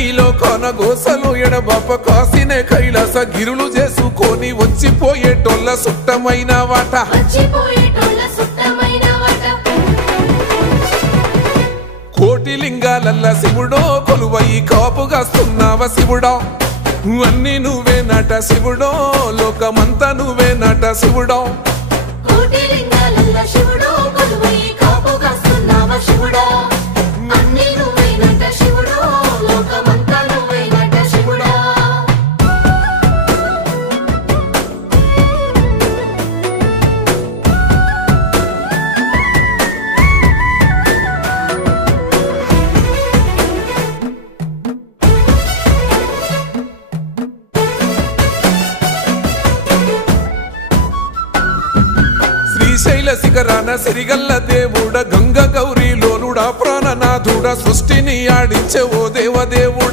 కొనగోసలు ఎడబాప కాసినే కైలాస గిరులు చేసుకొని వచ్చిపోయేటోళ్ళ సుట్టమైన వాట కోటి లింగాలల్ల శివుడో కొలువయి కాపుగాస్తున్నావ శివుడా అన్ని నువ్వే నట శివుడో లోకమంతా నువ్వే నట శివుడో శ్రీశైల శిఖరాన సిరిగల్ల దేవుడ గంగ గౌరీ లోలుడా ప్రాణనాథుడ సృష్టిని ఆడించే ఓ దేవదేవుడ